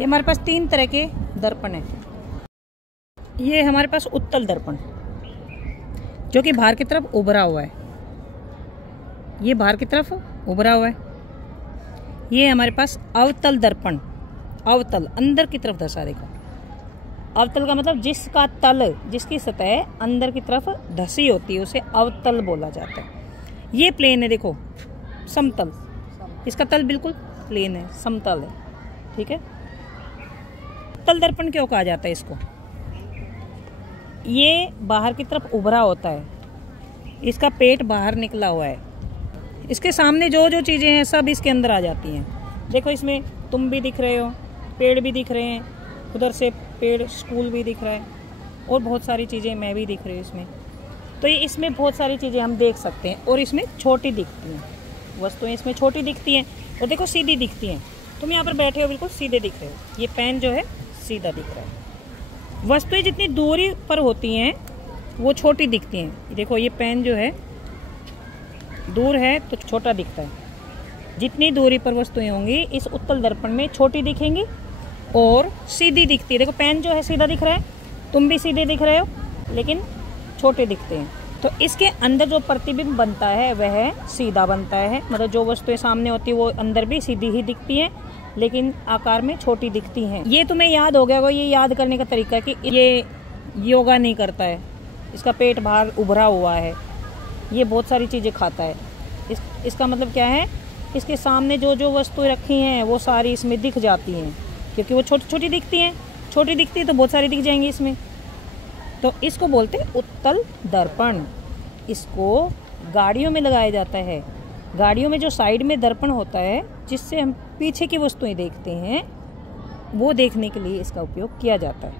ये हमारे पास 3 तरह के दर्पण है। ये हमारे पास उत्तल दर्पण जो कि बाहर की तरफ उभरा हुआ है, ये बाहर की तरफ उभरा हुआ है। ये हमारे पास अवतल दर्पण, अवतल अंदर की तरफ धसा, देखो अवतल का मतलब जिसका तल, जिसकी सतह अंदर की तरफ धसी होती है उसे अवतल बोला जाता है। ये प्लेन है, देखो समतल, इसका तल बिल्कुल प्लेन है, समतल है, ठीक है। उत्तल दर्पण क्यों कहा जाता है इसको? ये बाहर की तरफ उभरा होता है, इसका पेट बाहर निकला हुआ है, इसके सामने जो जो चीज़ें हैं सब इसके अंदर आ जाती हैं। देखो इसमें तुम भी दिख रहे हो, पेड़ भी दिख रहे हैं, उधर से पेड़, स्कूल भी दिख रहा है और बहुत सारी चीज़ें मैं भी दिख रही हूँ इसमें। तो ये इसमें बहुत सारी चीज़ें हम देख सकते हैं और इसमें छोटी दिखती हैं, वस्तुएं इसमें छोटी दिखती हैं और देखो सीधी दिखती हैं। तुम यहाँ पर बैठे हो बिल्कुल सीधे दिख रहे हो, ये पेन जो है सीधा दिख रहा है। वस्तुएं जितनी दूरी पर होती हैं वो छोटी दिखती हैं। देखो ये पेन जो है दूर है तो छोटा दिखता है, जितनी दूरी पर वस्तुएं होंगी इस उत्तल दर्पण में छोटी दिखेंगी और सीधी दिखती है। देखो पेन जो है सीधा दिख रहा है, तुम भी सीधे दिख रहे हो लेकिन छोटे दिखते हैं। तो इसके अंदर जो प्रतिबिंब बनता है वह सीधा बनता है, मतलब जो वस्तुएं सामने होती है वो अंदर भी सीधी ही दिखती हैं लेकिन आकार में छोटी दिखती हैं। ये तुम्हें याद हो गया होगा, ये याद करने का तरीका है कि ये योगा नहीं करता है, इसका पेट बाहर उभरा हुआ है, ये बहुत सारी चीज़ें खाता है। इसका मतलब क्या है, इसके सामने जो जो वस्तुएं रखी हैं वो सारी इसमें दिख जाती हैं क्योंकि वो छोटी छोटी दिखती हैं, छोटी दिखती है तो बहुत सारी दिख जाएंगी इसमें। तो इसको बोलते हैं उत्तल दर्पण। इसको गाड़ियों में लगाया जाता है। गाड़ियों में जो साइड में दर्पण होता है जिससे हम पीछे की वस्तुएं देखते हैं, वो देखने के लिए इसका उपयोग किया जाता है।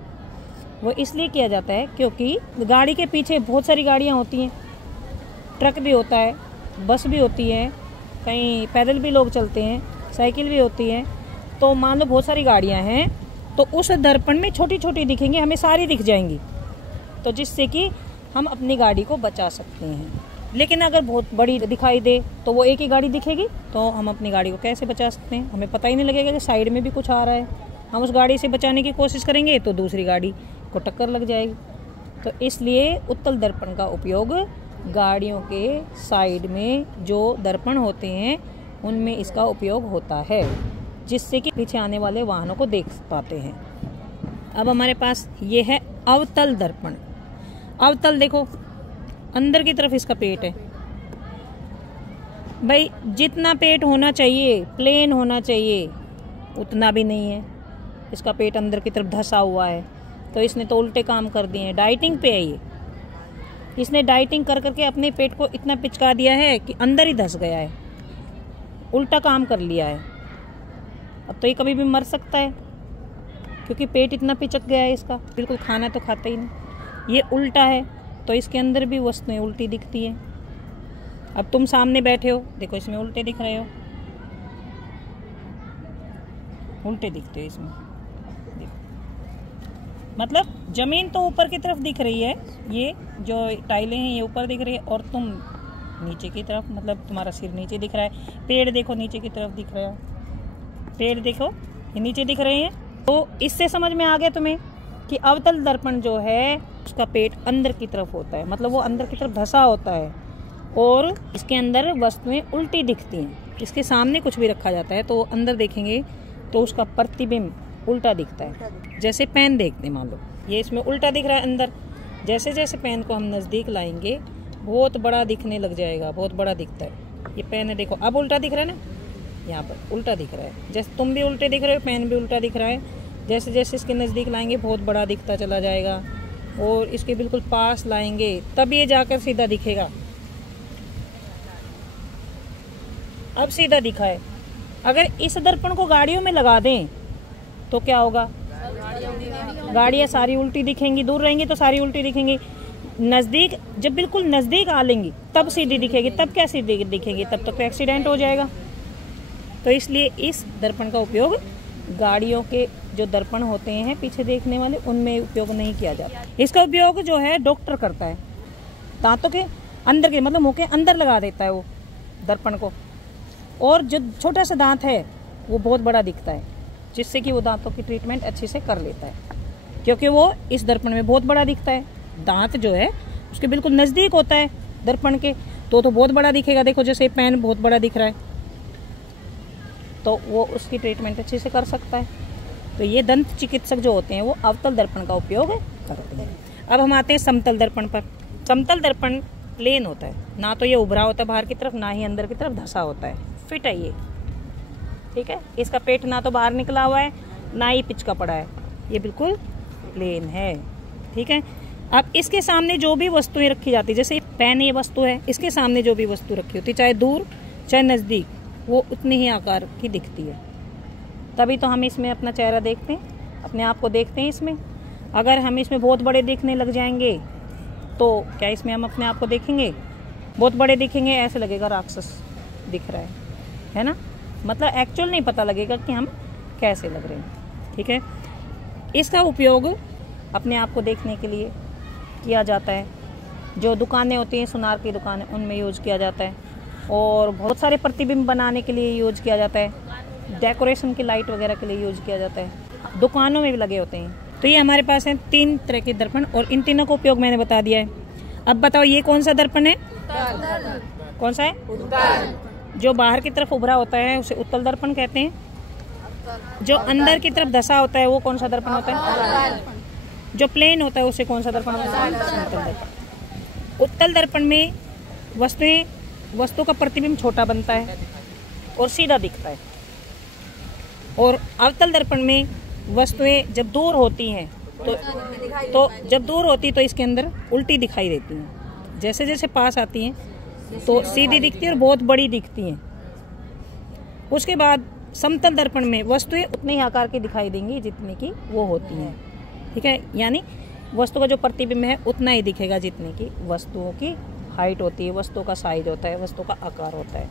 वो इसलिए किया जाता है क्योंकि गाड़ी के पीछे बहुत सारी गाड़ियाँ होती हैं, ट्रक भी होता है, बस भी होती है, कहीं पैदल भी लोग चलते हैं, साइकिल भी होती है। तो मान लो बहुत सारी गाड़ियाँ हैं तो उस दर्पण में छोटी छोटी दिखेंगी, हमें सारी दिख जाएंगी, तो जिससे कि हम अपनी गाड़ी को बचा सकते हैं। लेकिन अगर बहुत बड़ी दिखाई दे तो वो एक ही गाड़ी दिखेगी, तो हम अपनी गाड़ी को कैसे बचा सकते हैं? हमें पता ही नहीं लगेगा कि साइड में भी कुछ आ रहा है। हम उस गाड़ी से बचाने की कोशिश करेंगे तो दूसरी गाड़ी को टक्कर लग जाएगी। तो इसलिए उत्तल दर्पण का उपयोग गाड़ियों के साइड में जो दर्पण होते हैं उनमें इसका उपयोग होता है, जिससे कि पीछे आने वाले वाहनों को देख पाते हैं। अब हमारे पास ये है अवतल दर्पण। अवतल देखो अंदर की तरफ इसका पेट है, भाई जितना पेट होना चाहिए, प्लेन होना चाहिए, उतना भी नहीं है। इसका पेट अंदर की तरफ धसा हुआ है, तो इसने तो उल्टे काम कर दिए हैं। डाइटिंग पे है ये, इसने डाइटिंग कर करके अपने पेट को इतना पिचका दिया है कि अंदर ही धस गया है, उल्टा काम कर लिया है। अब तो ये कभी भी मर सकता है क्योंकि पेट इतना पिचक गया है इसका, बिल्कुल खाना तो खाता ही नहीं। ये उल्टा है तो इसके अंदर भी वस्तुएं उल्टी दिखती हैं। अब तुम सामने बैठे हो, देखो इसमें उल्टे दिख रहे हो, उल्टे दिखते हो इसमें, देखो मतलब जमीन तो ऊपर की तरफ दिख रही है, ये जो टाइलें हैं ये ऊपर दिख रही है और तुम नीचे की तरफ, मतलब तुम्हारा सिर नीचे दिख रहा है। पेड़ देखो नीचे की तरफ दिख रहा है, पेड़ देखो ये नीचे दिख रहे हैं। तो इससे समझ में आ गया तुम्हें कि अवतल दर्पण जो है उसका पेट अंदर की तरफ होता है, मतलब वो अंदर की तरफ धसा होता है और इसके अंदर वस्तुएं उल्टी दिखती हैं। इसके सामने कुछ भी रखा जाता है तो वो अंदर देखेंगे तो उसका प्रतिबिंब उल्टा दिखता है। जैसे पेन देखते हैं, मान लो ये इसमें उल्टा दिख रहा है अंदर, जैसे जैसे पेन को हम नज़दीक लाएंगे बहुत बड़ा दिखने लग जाएगा, बहुत बड़ा दिखता है। ये पेन है, देखो अब उल्टा दिख रहा है ना, यहाँ पर उल्टा दिख रहा है। जैसे तुम भी उल्टे दिख रहे हो, पेन भी उल्टा दिख रहा है। जैसे जैसे इसके नज़दीक लाएंगे बहुत बड़ा दिखता चला जाएगा और इसके बिल्कुल पास लाएंगे तब ये जाकर सीधा दिखेगा। अब सीधा दिखा है। अगर इस दर्पण को गाड़ियों में लगा दें तो क्या होगा? गाड़ियाँ सारी उल्टी दिखेंगी, दूर रहेंगी तो सारी उल्टी दिखेंगी। नज़दीक, जब बिल्कुल नज़दीक आ लेंगी तब सीधी दिखेगी, तब क्या सीधी दिखेगी? तब तक तो एक्सीडेंट हो जाएगा। तो इसलिए इस दर्पण का उपयोग गाड़ियों के जो दर्पण होते हैं पीछे देखने वाले, उनमें उपयोग नहीं किया जाता। इसका उपयोग जो है डॉक्टर करता है, दांतों के अंदर के, मतलब मुंह के अंदर लगा देता है वो दर्पण को, और जो छोटा सा दांत है वो बहुत बड़ा दिखता है जिससे कि वो दांतों की ट्रीटमेंट अच्छे से कर लेता है, क्योंकि वो इस दर्पण में बहुत बड़ा दिखता है। दांत जो है उसके बिल्कुल नज़दीक होता है दर्पण के, तो बहुत बड़ा दिखेगा। देखो जैसे पेन बहुत बड़ा दिख रहा है, तो वो उसकी ट्रीटमेंट अच्छे से कर सकता है। तो ये दंत चिकित्सक जो होते हैं वो अवतल दर्पण का उपयोग करते हैं। अब हम आते हैं समतल दर्पण पर। समतल दर्पण प्लेन होता है, ना तो ये उभरा होता है बाहर की तरफ, ना ही अंदर की तरफ धंसा होता है, फिट है ये, ठीक है। इसका पेट ना तो बाहर निकला हुआ है, ना ही पिचका पड़ा है, ये बिल्कुल प्लेन है, ठीक है। अब इसके सामने जो भी वस्तुएं रखी जाती है, जैसे पेन ये वस्तु है, इसके सामने जो भी वस्तु रखी होती है, चाहे दूर चाहे नज़दीक, वो उतनी ही आकार की दिखती है। तभी तो हम इसमें अपना चेहरा देखते हैं, अपने आप को देखते हैं इसमें। अगर हम इसमें बहुत बड़े दिखने लग जाएंगे तो क्या इसमें हम अपने आप को देखेंगे? बहुत बड़े दिखेंगे, ऐसे लगेगा राक्षस दिख रहा है ना, मतलब एक्चुअल नहीं पता लगेगा कि हम कैसे लग रहे हैं, ठीक है। इसका उपयोग अपने आप को देखने के लिए किया जाता है। जो दुकानें होती हैं, सुनार की दुकानें, उनमें यूज किया जाता है, और बहुत सारे प्रतिबिंब बनाने के लिए यूज किया जाता है, डेकोरेशन की लाइट वगैरह के लिए यूज किया जाता है, दुकानों में भी लगे होते हैं। तो ये हमारे पास है 3 तरह के दर्पण, और इन तीनों का उपयोग मैंने बता दिया है। अब बताओ ये कौन सा दर्पण है? कौन सा है? उत्तल। जो बाहर की तरफ उभरा होता है उसे उत्तल दर्पण कहते हैं। जो अंदर की तरफ धंसा होता है वो कौन सा दर्पण होता है? जो प्लेन होता है उसे कौन सा दर्पण होता है? समतल दर्पण। उत्तल दर्पण में वस्तु का प्रतिबिंब छोटा बनता है और सीधा दिखता है, और अवतल दर्पण में वस्तुएं जब दूर होती हैं तो जब दूर होती तो इसके अंदर उल्टी दिखाई देती हैं। जैसे जैसे पास आती हैं तो सीधी दिखती है और बहुत बड़ी दिखती हैं। उसके बाद समतल दर्पण में वस्तुएं उतने ही आकार की दिखाई देंगी जितनी की वो होती हैं, ठीक है। यानी वस्तु का जो प्रतिबिंब है उतना ही दिखेगा जितने की वस्तुओं की हाइट होती है, वस्तु का साइज होता है, वस्तु का आकार होता है।